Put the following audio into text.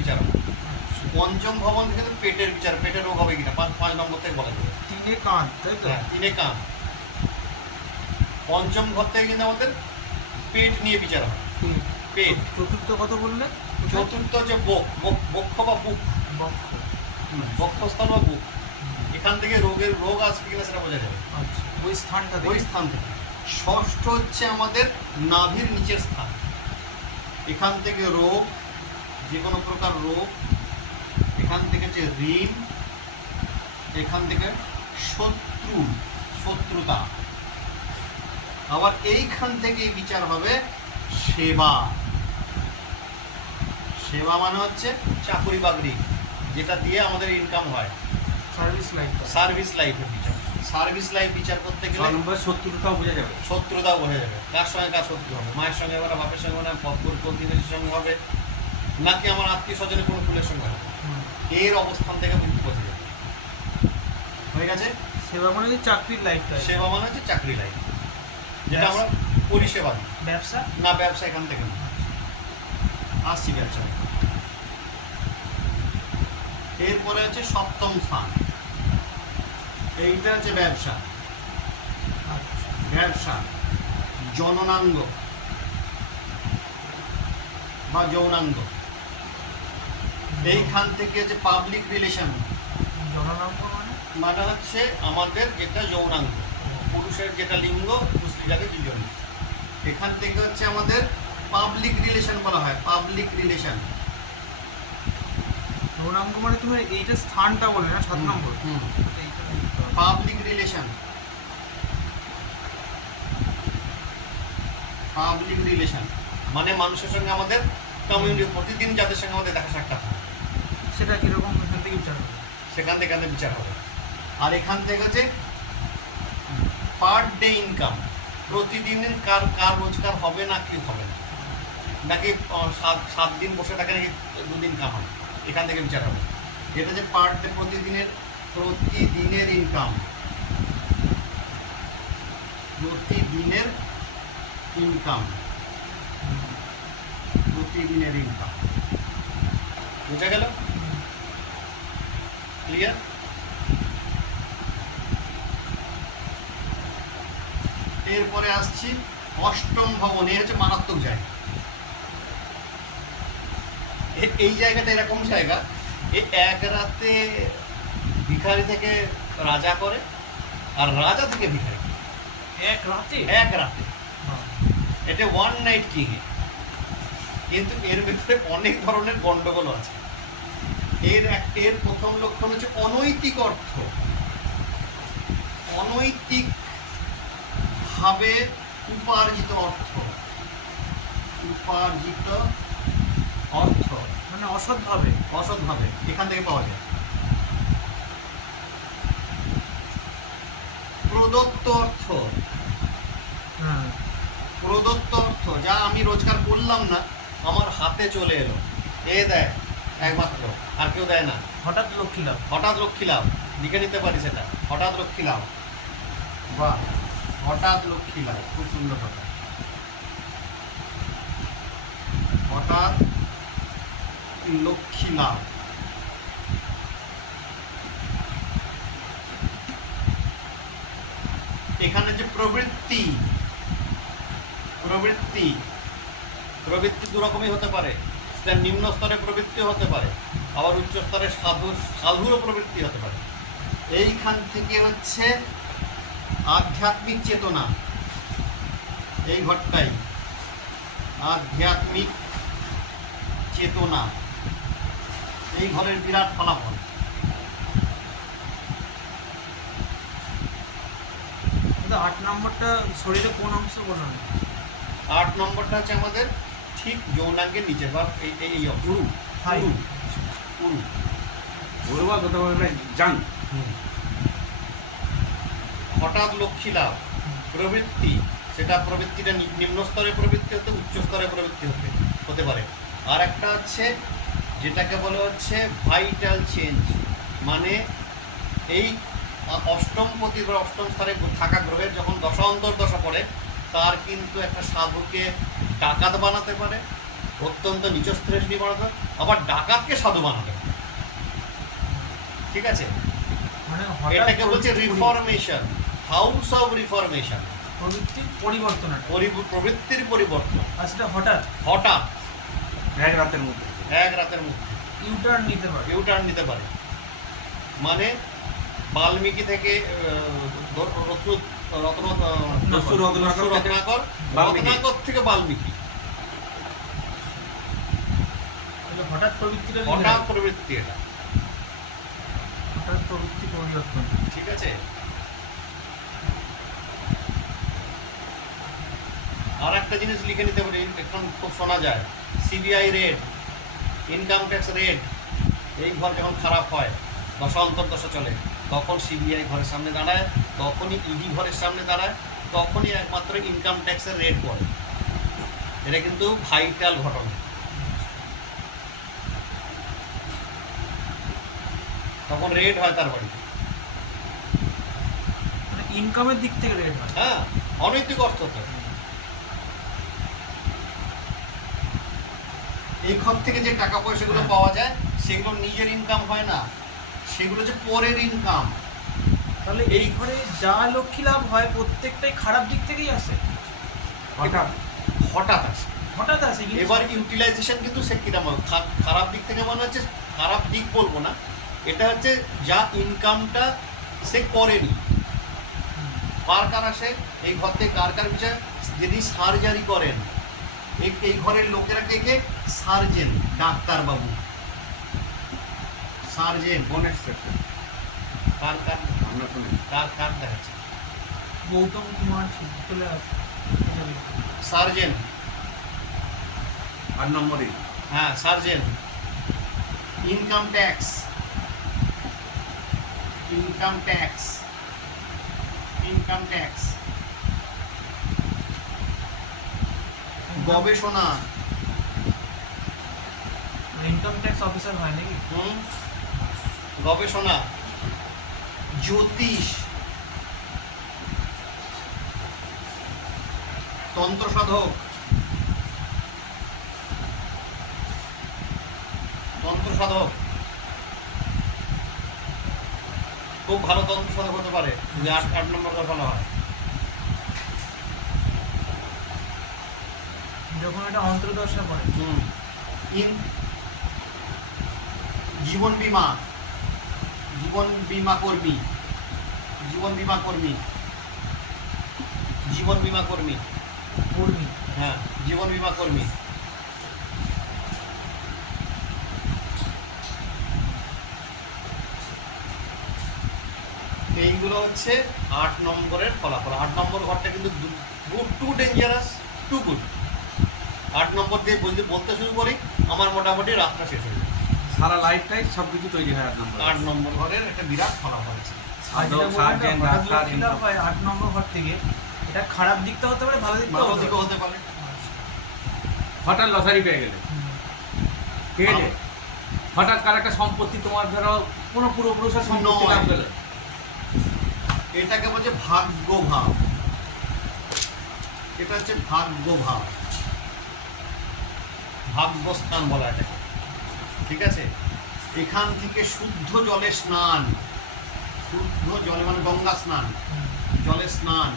বিচার হবে। পঞ্চম ভবন থেকে পেটের বিচার, পেটের রোগ হবে কিনা 5 নম্বর থেকে বলা যাবে। তিনে কান, তাই তো? হ্যাঁ, 3 কান। পঞ্চম ঘর থেকে কিন্তু আমাদের পেট নিয়ে বিচার হবে। পেট। চতুর্থ কত বললে? চতুর্থ হচ্ছে বক্ষ বা বুক, বক্ষ। বক্ষস্থল বা বুক। এখান থেকে রোগ আসবে কিনা সেটা বোঝা যাবে আচ্ছা, ওই স্থানটা ওই স্থান থেকে। ষষ্ঠ হচ্ছে আমাদের নাভির নিচের স্থান। এখান থেকে রোগ, যে কোনো প্রকার রোগ, এখান থেকে হচ্ছে ঋণ, এখান থেকে শত্রুতা। আবার এইখান থেকে বিচার হবে সেবা। সেবা মানে হচ্ছে চাকরি বাকরি, যেটা দিয়ে আমাদের ইনকাম হয়। Service life. সার্ভিস লাইফের বিচার। সার্ভিস লাইফ বিচার করতে গেলে শত্রুতাও বোঝা যাবে। শত্রুতাও বোঝা যাবে। কার সঙ্গে কার শত্রু হবে, মায়ের সঙ্গে হবে না, বাপের সঙ্গে হবে না, প্রতিবেশীর সঙ্গে হবে, নাকি আমার আত্মীয় স্বজনের কোনো ফুলের সঙ্গে হবে। এর অবস্থান থেকে বোঝা যাবে। হয়ে গেছে। সেবা মানে হচ্ছে চাকরির লাইফটা। সেবা মানে হচ্ছে চাকরি লাইফ, যেটা আমরা পরিষেবা দিই। ব্যবসা না, ব্যবসা এখান থেকে না। আসছি ব্যবসা। এরপরে হচ্ছে সপ্তম স্থান, এইটা হচ্ছে ব্যবসা। ব্যবসা জননাঙ্গ বা যৌনাঙ্গ। এইখান থেকে হচ্ছে পাবলিক রিলেশন। জননাঙ্গ মানে হচ্ছে আমাদের যেটা যৌনাঙ্গ, পুরুষের যেটা লিঙ্গ, স্ত্রীটাকে দ্বিতীয় লিঙ্গ। এখান থেকে হচ্ছে আমাদের পাবলিক রিলেশন বলা হয়। পাবলিক রিলেশন, যৌনাঙ্গ মানে তুমি এইটা স্থানটা বলে না 7 নম্বর। Public relation. পাবলিক রিলেশন মানে মানুষের সঙ্গে আমাদের কমিউনিটি, প্রতিদিন যাদের সঙ্গে আমাদের দেখা সাক্ষাৎ হয়, সেটা কিরকম এখান থেকে বিচার হবে? সেখান থেকে আমাদের বিচার হবে। আর এখান থেকে হচ্ছে পার ডে ইনকাম, প্রতিদিন কার রোজগার হবে না কি হবে না, নাকি 7 দিন বসে থাকে নাকি 2 দিন কামায়, এখান থেকে বিচার হবে। এটা যে পার ডে, প্রতিদিনের ইনকাম, প্রতিদিনের ইনকাম, প্রতিদিনের ইনকাম। বুঝা গেল? ক্লিয়ার? এরপরে আসছি অষ্টম ভবন। এই হচ্ছে মারাত্মক জায়গা। এই জায়গাটা এরকম জায়গা, এক রাতে ভিখারি থেকে রাজা করে, আর রাজা থেকে ভিখারি। এক রাতে? এক রাতে। এটা ওয়ান নাইট কিং। কিন্তু এর ভিতরে অনেক ধরনের গন্ডগোল আছে। এর প্রথম লক্ষণ হচ্ছে অনৈতিক অর্থ। অনৈতিক ভাবে উপার্জিত অর্থ। উপার্জিত অর্থ মানে অসৎভাবে। অসৎভাবে এখান থেকে পাওয়া যায়। প্রদত্ত অর্থ। প্রদত্ত অর্থ, যা আমি রোজগার করলাম না, আমার হাতে চলে এলো, এ দেয় একমাত্র, আর কেউ দেয় না। হঠাৎ লক্ষ্মী লাভ। হঠাৎ লক্ষ্মী লাভ, লিখে নিতে পারি সেটা। হঠাৎ লক্ষ্মী লাভ, বাহ, হঠাৎ লক্ষ্মী লাভ, খুব সুন্দর কথা। হঠাৎ লক্ষ্মী লাভ। এখানে যে প্রবৃত্তি, প্রবৃত্তি দু রকমই হতে পারে। সেটা নিম্ন স্তরে প্রবৃত্তি হতে পারে, আবার উচ্চ স্তরে সাধুরও প্রবৃত্তি হতে পারে। এইখান থেকে হচ্ছে আধ্যাত্মিক চেতনা। এই ঘরটাই আধ্যাত্মিক চেতনা, এই ঘরের বিরাট ফলাফল। কিন্তু 8 নম্বরটা শরীরে কোন অংশ বসানো? 8 নম্বরটা হচ্ছে আমাদের ঠিক যৌনাঙ্গের নিচে, বা এই পুরু পুরু পুরু বা কথা বলে জাং। হঠাৎ লক্ষ্মী লাভ, প্রবৃত্তি, সেটা প্রবৃত্তিটা নিম্ন স্তরে প্রবৃত্তি হতে, উচ্চ স্তরে প্রবৃত্তি হতে পারে। আর একটা হচ্ছে যেটাকে বলা হচ্ছে ভাইটাল চেঞ্জ, মানে এই অষ্টম স্তরে থাকা গ্রহের যখন দশা অন্তর্দশা পড়ে, তার কিন্তু একটা সাধুকে ডাকাত বানাতে পারে, অত্যন্ত নিচ শ্রেণী বানাবে, আবার ডাকাতকে সাধু বানাবে। ঠিক আছে, মানে হঠাৎ এটাকে বলছে রিফরমেশন, হাউস অফ রিফরমেশন, প্রবৃত্তির পরিবর্তন এটা। প্রবৃত্তির পরিবর্তন। আর সেটা হঠাৎ হঠাৎ এক রাতের মধ্যে। এক রাতের মধ্যে ইউটার্ন নিতে পারে। ইউটার্ন নিতে পারে। মানে বাল্মীকি থেকে রত্নাকর, রত্নাকর থেকে বাল্মীকি, তাহলে হঠাৎ প্রবৃত্তিটা হঠাৎ প্রবৃত্তি এটা। হঠাৎ প্রবৃত্তি পরিবর্তন। ঠিক আছে, আর একটা জিনিস লিখে নিতে পারি, এখন খুব শোনা যায়, CBI red, income tax red, এই ঘর যখন খারাপ হয়, দশা অন্তর্দশা চলে, তখন সিবিআই ঘরের সামনে দাঁড়ায়, তখনই ইডি ঘরের সামনে দাঁড়ায়, তখনই একমাত্র ইনকাম ট্যাক্সের রেড পড়ে। এটা কিন্তু ভাইটাল ঘটনা। তখন রেড হয় তার বাড়িতে। মানে ইনকামের দিক থেকে রেট হয়। হ্যাঁ, অনৈতিক অর্থ তো। এই ঘর থেকে যে টাকা পয়সাগুলো পাওয়া যায়, সেগুলো নিজের ইনকাম হয় না, সেগুলো হচ্ছে পরের ইনকাম। তাহলে এই ঘরে যা লক্ষ্মী লাভ হয় প্রত্যেকটাই খারাপ দিক থেকেই আসে। হঠাৎ হঠাৎ আসে। হঠাৎ আসে কিন্তু এবার ইউটিলাইজেশন কিন্তু সে কিরকম খারাপ দিক থেকে মনে হচ্ছে, খারাপ দিক বলবো না, এটা হচ্ছে যা ইনকামটা সে করেনি। কার আসে এই ঘর থেকে, কার বিষয়, যিনি সার্জারি করেন, এই ঘরের লোকেরা কে কে, সার্জেন, ডাক্তারবাবু, সার্জেন। বোনের সেক্টর কার কার আমরা শুনি। কার দেখাচ্ছে, গৌতম কুমার চলে আসে। সার্জেন, 8 নম্বরে হ্যাঁ surgeon. Income tax, income tax, income tax, গবেষণা, ইনকাম ট্যাক্স অফিসার হয় নাকি? গবেষণা, জ্যোতিষ, তন্ত্র সাধক, তন্ত্র সাধক, খুব ভালো তন্ত্র সাধক হতে পারে যদি 8 নম্বর ভালো হয়। যখন এটা অন্তর্দশা করে। জীবন বীমা, জীবন বীমা কর্মী, জীবন বীমা কর্মী, জীবন বীমা কর্মী, কর্মী। হ্যাঁ জীবন বীমা কর্মী। এইগুলো হচ্ছে 8 নম্বরের ফলাফল। 8 নম্বর ঘরটা কিন্তু টু ডেঞ্জারাস, টু গুড। 8 নম্বর দিয়ে বলতে শুরু করি, আমার মোটামুটি রাতটা শেষ হয়ে যায়। সারা লাইফটাই সব কিছু তৈরি হয় 8 নম্বর। 8 নম্বর ঘরের একটা বিরাট ফলাফল আছে। আর যেটা বললাম, সার্জেন, হঠাৎ ডাক্তার, লক্ষ্মী লাভ হয় 8 নম্বর ঘর থেকে, এটা খারাপ দিকটা হতে পারে, ভালো দিকটা ভালো হতে দিকও পারে। হতে পারে। হঠাৎ লটারি পেয়ে গেলে, ঠিক আছে, হঠাৎ কার একটা সম্পত্তি, তোমার ধরো কোনো পূর্বপুরুষের সম্পত্তি লাভ পেলে, এটাকে বলছে ভাগ্য ভাব। এটা হচ্ছে ভাগ্য ভাব, ভাগ্যস্থান বলা এটাকে। ঠিক আছে, এখান থেকে শুদ্ধ জলে স্নান, শুদ্ধ জলে মানে গঙ্গা স্নান, জলে স্নান,